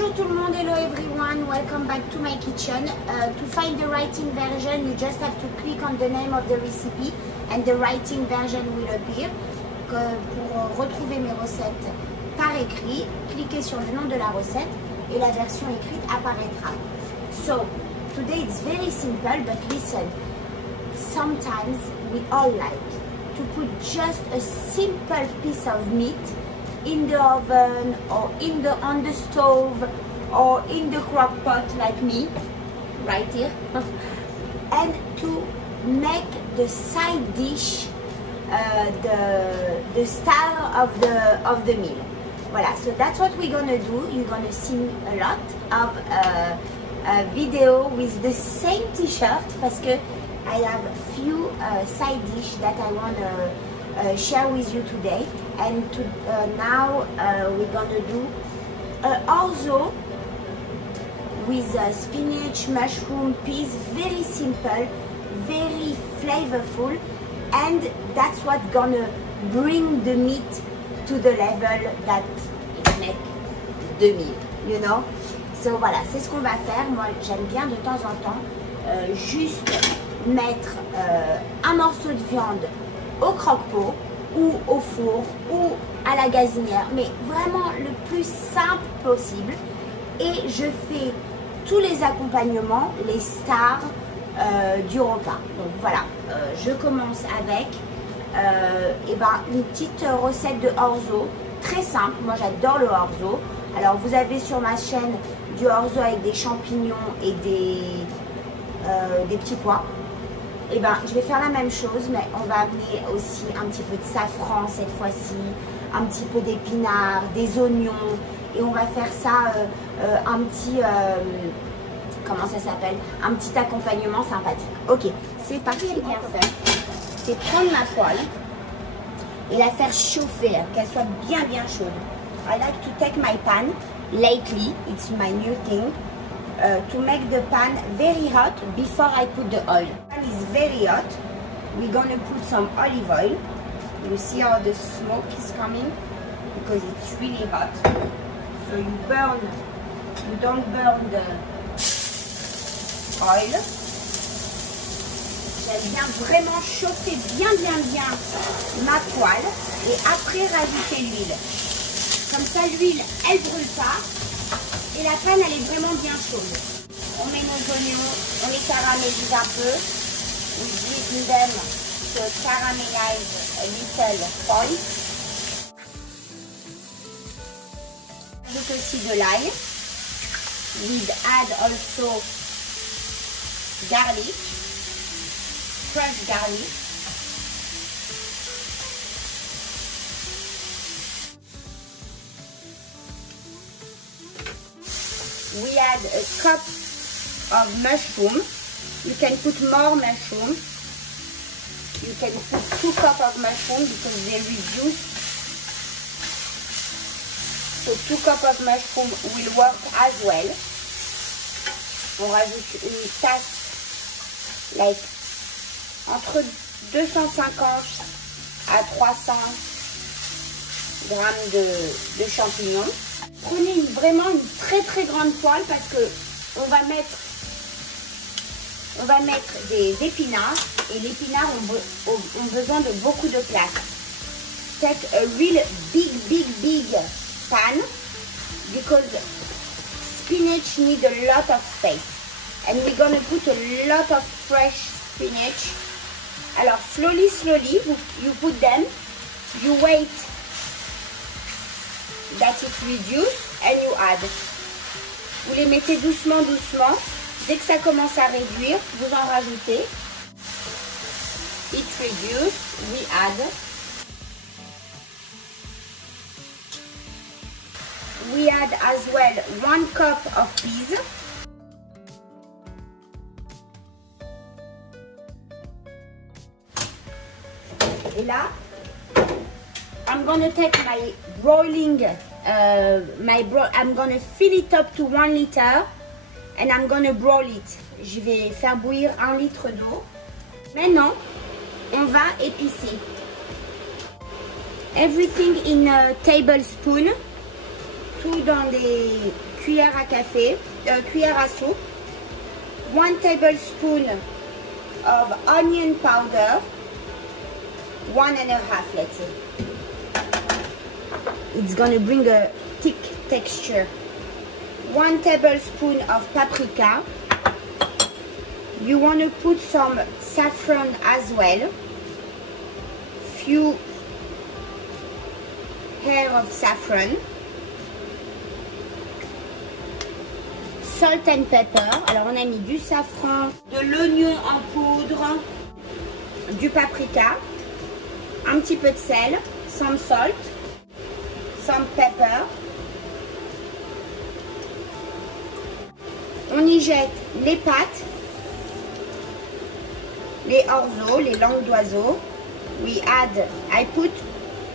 Bonjour tout le monde, hello everyone, welcome back to my kitchen. To find the writing version, you just have to click on the name of the recipe and the writing version will appear. Pour retrouver mes recettes par écrit, cliquez sur le nom de la recette et la version écrite apparaîtra. So, today it's very simple, but listen, sometimes we all like to put just a simple piece of meat in the oven or on the stove or in the crock pot like me right here and to make the side dish the star of the meal. Voilà, so that's what we're gonna do. You're gonna see a lot of video with the same t-shirt parce I have a few side dish that I want to share with you today, and now we're gonna do orzo with spinach, mushroom, peas. Very simple, very flavorful, and that's what gonna bring the meat to the level that it make the meal, you know. So voilà, c'est ce qu'on va faire. Moi j'aime bien de temps en temps juste mettre un morceau de viande au croque-pot ou au four ou à la gazinière, mais vraiment le plus simple possible, et je fais tous les accompagnements, les stars du repas. Donc voilà, je commence avec une petite recette de orzo, très simple. Moi j'adore le orzo. Alors vous avez sur ma chaîne du orzo avec des champignons et des petits pois. Je vais faire la même chose, mais on va amener aussi un petit peu de safran cette fois-ci, un petit peu d'épinards, des oignons, et on va faire ça un petit, comment ça s'appelle, un petit accompagnement sympathique. Ok, c'est parti. Ce qui est bien fait, c'est prendre ma poêle et la faire chauffer, qu'elle soit bien chaude. I like to take my pan lately, it's my new thing. To make the pan very hot before I put the oil. The pan is very hot. We're gonna put some olive oil. You see how the smoke is coming because it's really hot. So you don't burn the oil. J'aime bien vraiment chauffer bien ma poêle et après rajouter l'huile. Comme ça l'huile elle brûle pas. Et la panne, elle est vraiment bien chaude. On met nos oignons, on les caramélise un peu. We give them to caramelize a little point. Ajoute aussi de l'ail. We add also garlic, fresh garlic. We add a cup of mushroom. You can put more mushroom. You can put 2 cups of mushroom because they reduce. So 2 cups of mushroom will work as well. On rajoute une tasse, like entre 250 à 300 grammes de champignons. Prenez vraiment une très grande poêle parce que on va mettre des épinards, et les épinards ont besoin de beaucoup de place. Take a real big pan because spinach need a lot of space, and we're gonna put a lot of fresh spinach. Alors slowly you put them, you wait that it reduce and you add. Vous les mettez doucement. Dès que ça commence à réduire, vous en rajoutez. It reduce, we add. We add as well 1 cup of peas. Et là, I'm gonna take my broiling, I'm gonna fill it up to 1 liter and I'm gonna broil it. Je vais faire bouillir 1 litre d'eau. Maintenant, on va épicer. Everything in a tablespoon. Tout dans des cuillère à café, cuillère à soupe, 1 tablespoon of onion powder, 1.5, let's say. It's gonna bring a thick texture. 1 tablespoon of paprika. You want to put some saffron as well. Few hair of saffron. Salt and pepper. Alors on a mis du safran, de l'oignon en poudre, du paprika, un petit peu de sel, some salt, some pepper. On y jette les pâtes, les orzo, les langues d'oiseau. We add, I put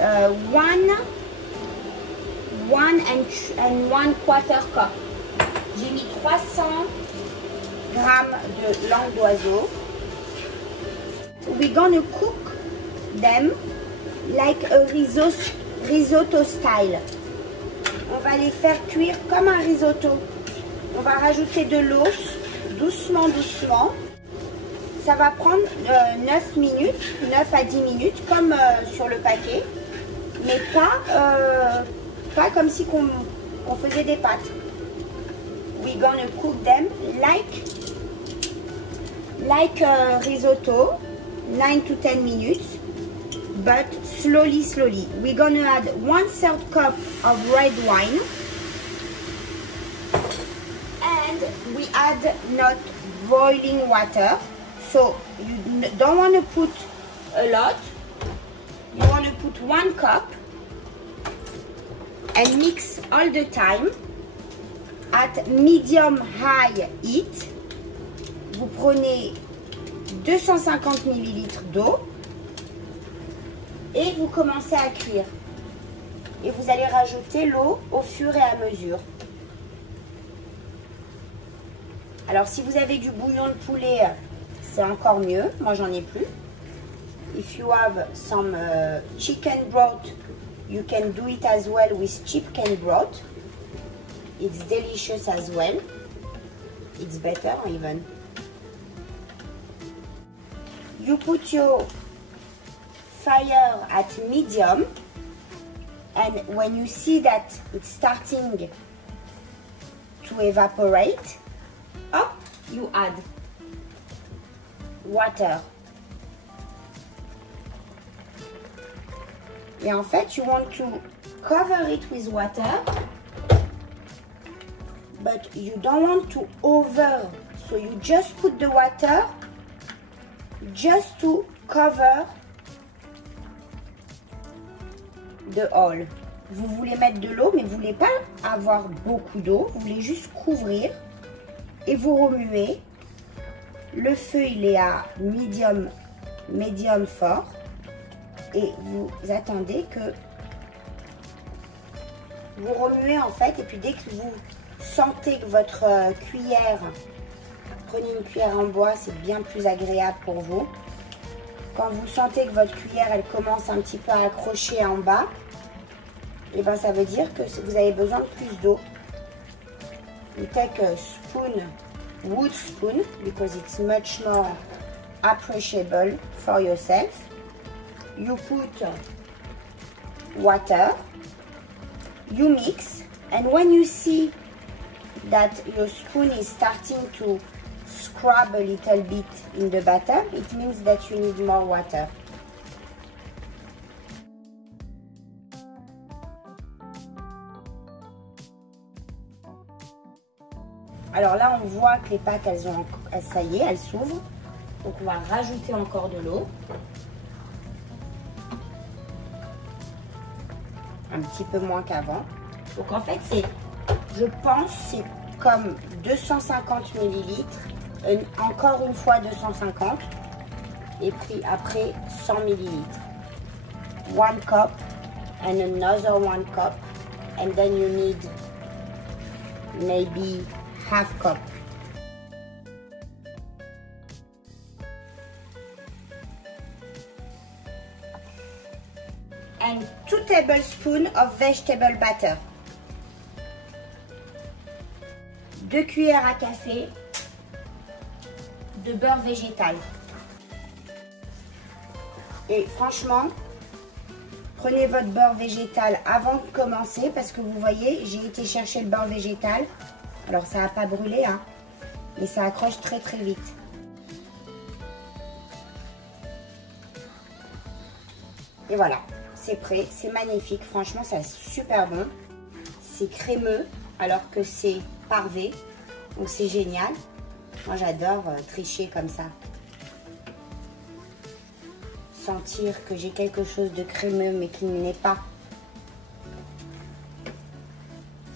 1 and 1/4 cup. J'ai mis 300 grammes de langue d'oiseau. We're gonna cook them like a risotto style. On va les faire cuire comme un risotto. On va rajouter de l'eau doucement, doucement. Ça va prendre 9 minutes, 9 à 10 minutes, comme sur le paquet. Mais pas comme si on faisait des pâtes. We're gonna cook them like a risotto, 9 to 10 minutes, but slowly. We're gonna add 1/3 cup of red wine. And we add not boiling water. So you don't want to put a lot. You want to put 1 cup and mix all the time at medium-high heat. Vous prenez 250 ml d'eau et vous commencez à cuire. Et vous allez rajouter l'eau au fur et à mesure. Alors si vous avez du bouillon de poulet, c'est encore mieux. Moi j'en ai plus. If you have some chicken broth, you can do it as well with chicken broth. It's delicious as well. It's better even. You put your fire at medium, and when you see that it's starting to evaporate, up you add water. Et en fait, you want to cover it with water, but you don't want to over, so you just put the water just to cover the hole. Vous voulez mettre de l'eau, mais vous voulez pas avoir beaucoup d'eau, vous voulez juste couvrir et vous remuez. Le feu il est à médium fort et vous attendez que vous remuez en fait, et puis dès que vous sentez que votre cuillère, prenez une cuillère en bois, c'est bien plus agréable pour vous. Quand vous sentez que votre cuillère elle commence un petit peu à accrocher en bas, et ben ça veut dire que vous avez besoin de plus d'eau. You take a spoon, wood spoon, because it's much more appreciable for yourself. You put water, you mix, and when you see that your spoon is starting to scrub a little bit in the batter, it means that you need more water. Alors là, on voit que les pâtes, ça y est, elles s'ouvrent. Donc on va rajouter encore de l'eau. Un petit peu moins qu'avant. Donc en fait, je pense, c'est comme 250 ml. Encore une fois 250. Et puis après 100 ml. 1 cup and another 1 cup. And then you need maybe half cup. And 2 tablespoons of vegetable batter. 2 cuillères à café de beurre végétal. Et franchement, prenez votre beurre végétal avant de commencer parce que vous voyez, j'ai été chercher le beurre végétal. Alors ça n'a pas brûlé, hein, mais ça accroche très très vite. Et voilà, c'est prêt, c'est magnifique. Franchement, c'est super bon. C'est crémeux alors que c'est parvé, donc c'est génial. Moi, j'adore tricher comme ça. Sentir que j'ai quelque chose de crémeux mais qui ne l'est pas.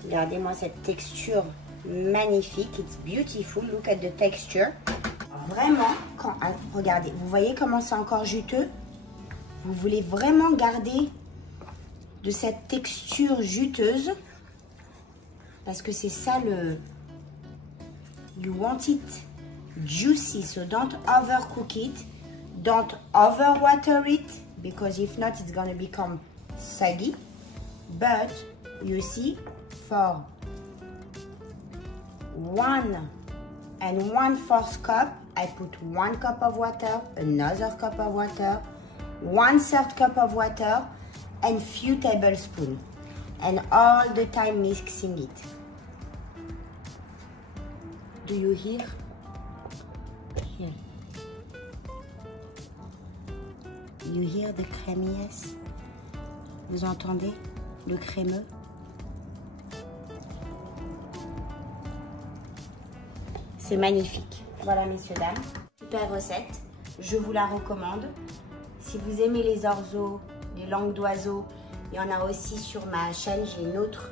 Regardez-moi cette texture magnifique. It's beautiful. Look at the texture. Vraiment, regardez, vous voyez comment c'est encore juteux? Vous voulez vraiment garder de cette texture juteuse parce que c'est ça le... You want it juicy, so don't overcook it. Don't overwater it because if not it's gonna become soggy. But you see, for 1 1/4 cup, I put 1 cup of water, another cup of water, 1/3 cup of water, and few tablespoons, and all the time mixing it. Do you hear? Here. You hear the creaminess? Vous entendez le crémeux? C'est magnifique. Voilà, messieurs, dames. Super recette. Je vous la recommande. Si vous aimez les orzos, les langues d'oiseaux, il y en a aussi sur ma chaîne. J'ai une autre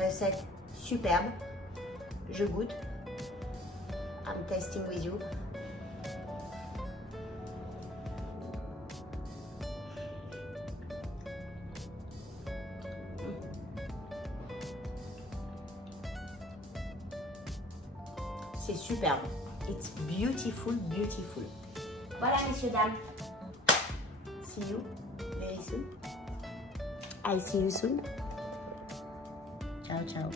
recette superbe. Je goûte. I'm tasting with you. C'est superbe. It's beautiful, beautiful. Voilà, messieurs, dames. See you very soon. I see you soon. Ciao, ciao.